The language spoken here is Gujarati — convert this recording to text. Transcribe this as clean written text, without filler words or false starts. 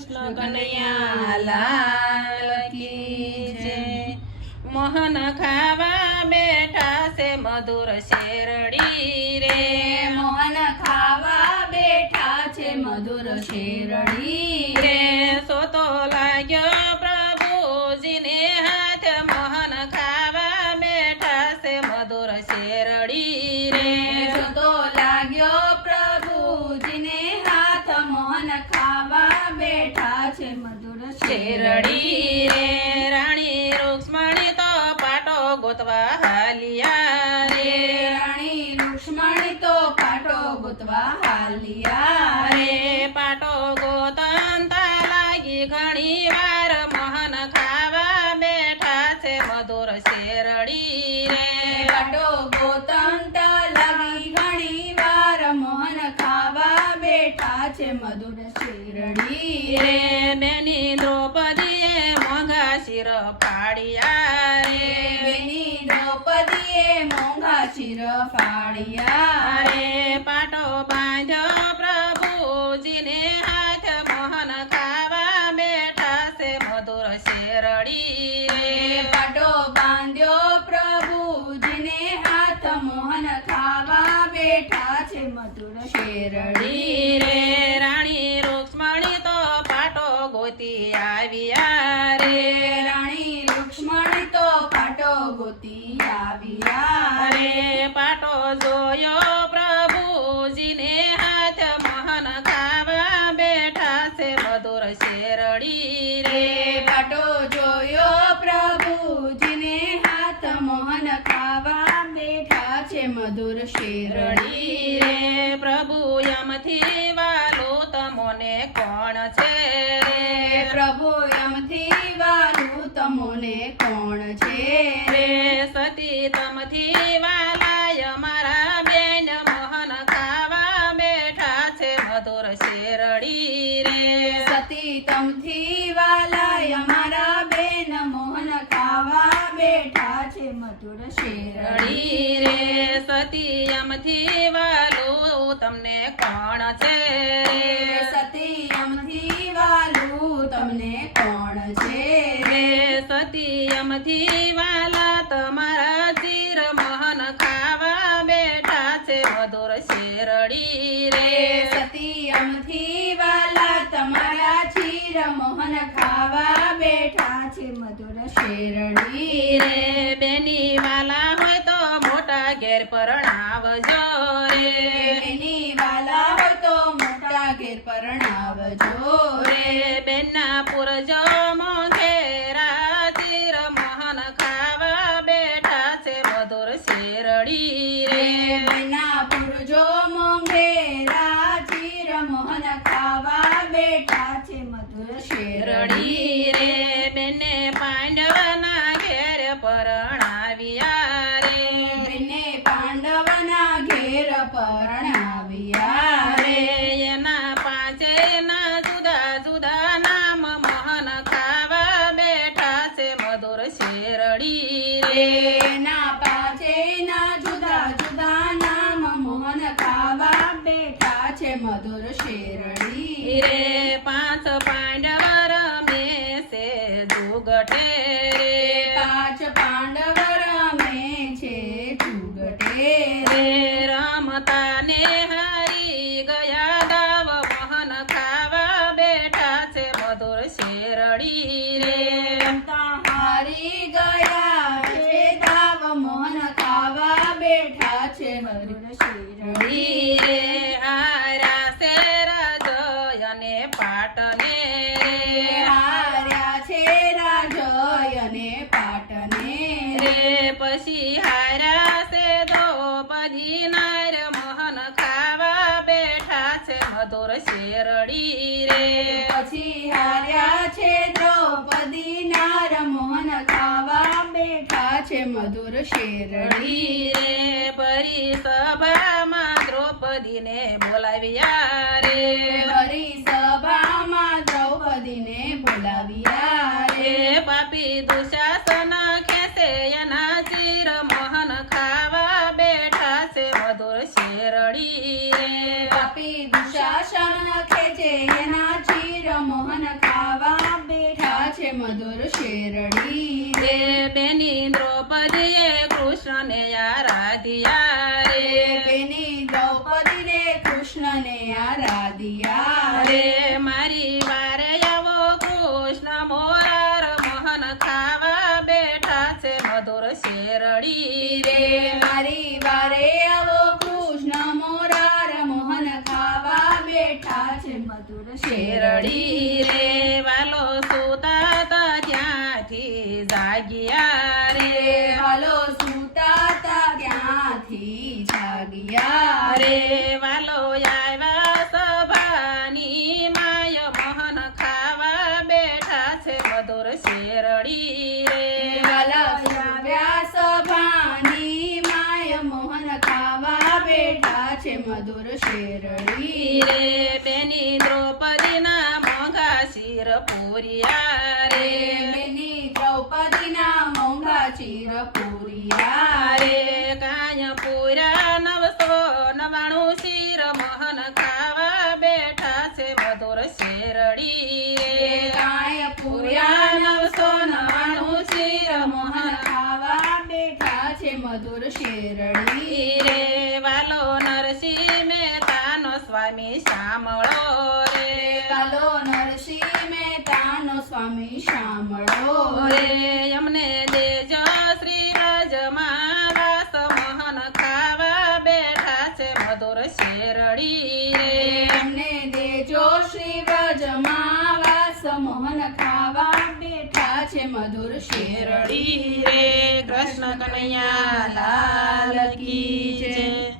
કૃષ્ણ કનૈયા લાલ કી જય। મોહન ખાવા બેઠા છે મધુર શેરડી રે, મોહન ખાવા બેઠા છે મધુર શેરડી રે સોતો લાગ્યો પ્રભુજીને હાથ, મોહન ખાવા બેઠા છે મધુર શેરડી રે, તો લાગ્યો પ્રભુજીને હાથ, મોહન ખાવા બેઠા છે મધુર શેરડી રે। રાણી રૂક્ષ્મણી તો પાટો ગોતવા હાલિયા રે, રાણી રૂક્ષ્મણી તો પાટો ગોતવા હાલિયા રે પાટો ગોતંતા લાગી ઘણી વાર, મોહન ખાવા બેઠા છે મધુર શેરડી રે, પાટો ગોતંતા લાગી ઘણી વાર, મોહન ખાવા બેઠા છે મધુર શેરડી રે બેની દ્રૌપદીએ મોંઘા શિર પાડ્યા રે, બેની દ્રૌપદીએ મોંઘા શિર ફાડ્યા રે પાટો બાંધ્યો પ્રભુજીને હાથ, મોહન ખાવા બેઠા છે મધુર શેરડી રે, પાટો બાંધ્યો પ્રભુજીને હાથ, મોહન ખાવા બેઠા છે મધુર શેરડી રે રાણી રૂક્ષ્મણી તો પાટો ગોતી આવ્યા રે, રાણી રૂક્ષ્મણી તો પાટો ગોતી આવ્યા રે પાટો જોયો પ્રભુજીને હાથ, મોહન ખાવા બેઠા છે મધુર શેરડી રે, પાટો જોયો પ્રભુજીને હાથ, મોહન ખાવા બેઠા છે મધુર શેરડી રે પ્રભુ યમથી વાલું તમોને કોણ છે રે, પ્રભુ એમથી વાલું તમોને કોણ છે રે સતી તમથી વાલાય મારા બેન, મોહન ખાવા બેઠા છે મધુર શેરડી રે, સતી તમથી વાલાય અમારા બેન, મોહન ખાવા બેઠા છે મધુર શેરડી રે સતી યમથી વાલું તમને કોણ છે રે, સતી એમથી વાલું તમને કોણ છે રે સતી યમથી વાલા તમારા ચીર, મોહન ખાવા બેઠા છે મધુર શેરડી રે, સતી એમથી વાલા તમારા ચીર, મોહન ખાવા બેઠા છે મધુર શેરડી રે બેની વાલા હોય તો મોટા ઘેર પરણાવજો રે, બેની વાલા હોય તો મોટા ઘેર પરણાવજો રે બેનના પુરજો મોંઘેરા ચીર, મોહન ખાવા બેઠા છે મધુર શેરડી રે, બેના પુરજો મોંઘેરા ચીર, મોહન ખાવા બેઠા છે મધુર શેરડી શેરડી રે બેને પાંડવના ઘેર પરણાવ્યા રે, બેને પાંડવના ઘેર પરણાવ્યા રે એના પાંચેયના જુદા જુદા નામ, મોહન ખાવા બેઠા છે મધુર શેરડી રે, ના પાંચેયના જુદા જુદા નામ, મોહન ખાવા બેઠા છે મધુર શેરડી રે પાંચ પાંડવ રમે છે જુગટે રે, પાંચ પાંડવ રમે છે જુગટે રે રમતા ને હારી ગયા દાવ, મોહન ખાવા બેઠા છે મધુર શેરડી રે, હારી ગયા છે દાવ, મોહન ખાવા બેઠા છે મધુર શેરડી રે હારા છે રાજય અને પાટને રે, હાર્યા છે રાજય અને પાટને રે પછી હાર્યા છે દ્રૌપદી નાર, મોહન ખાવા બેઠા છે મધુર શેરડી રે, પછી હાર્યા છે દ્રૌપદી નાર, મોહન ખાવા બેઠા છે મધુર શેરડી રે પરી સભામાં દ્રૌપદીને બોલાવ્યા રે, હરી સભામાં દ્રૌપદીને બોલાવ્યા રે પાપી દુશાસન ખેસે એના ચીર, મોહન ખાવા બેઠા છે મધુર શેરડી રે, પાપી દુશાસન ખેંચે એના ચીર, મોહન મધુર શેરડી રે બેની દ્રૌપદીએ કૃષ્ણને આરાધ્યા રે રે બેની દ્રૌપદીને કૃષ્ણને આરાધ્યા રે મારી વારે આવો કૃષ્ણ મોરાર મોહન ખાવા બેઠા છે મધુર શેરડી રે મારી વારે આવો કૃષ્ણ મોરાર મોહન ખાવા બેઠા છે મધુર શેરડી રે વાલો સુતા તા ત્યાંથી જાગ્યા રે રે હાલો સુતાતા ક્યાંથી જાગ્યા રે વાલો આવ્યા સભાની માય મોહન ખાવા બેઠા છે મધુર શેરડી રે વાલા આવ્યા સભાની માય મોહન ખાવા બેઠા છે મધુર શેરડી રે બેની દ્રૌપદીના મોંઘા શિર પૂર્યા રે રે બેની દ્રૌપદીના મોંઘા ચીર પૂરિયા રે કાય પૂરા 999 શિર મોહન ખાવા બેઠા છે મધુર શેરડી રે કાય પૂર્યા 999 શિર મોહન ખાવા બેઠા છે મધુર શેરડી રે વાલો નરસિંહ મહેતાનો સ્વામી સાંભળો રે વાલો નરસિંહ મહેતાનો સ્વામી સાંભળો રે અમને દેજો શ્રી વ્રજમાં વાસ મોહન ખાવા બેઠા છે મધુર શેરડી રે અમને દેજો શ્રી વ્રજમાં વાસ મોહન ખાવા બેઠા છે મધુર શેરડી શેરડી રે કૃષ્ણ કનૈયા લાલ કી જય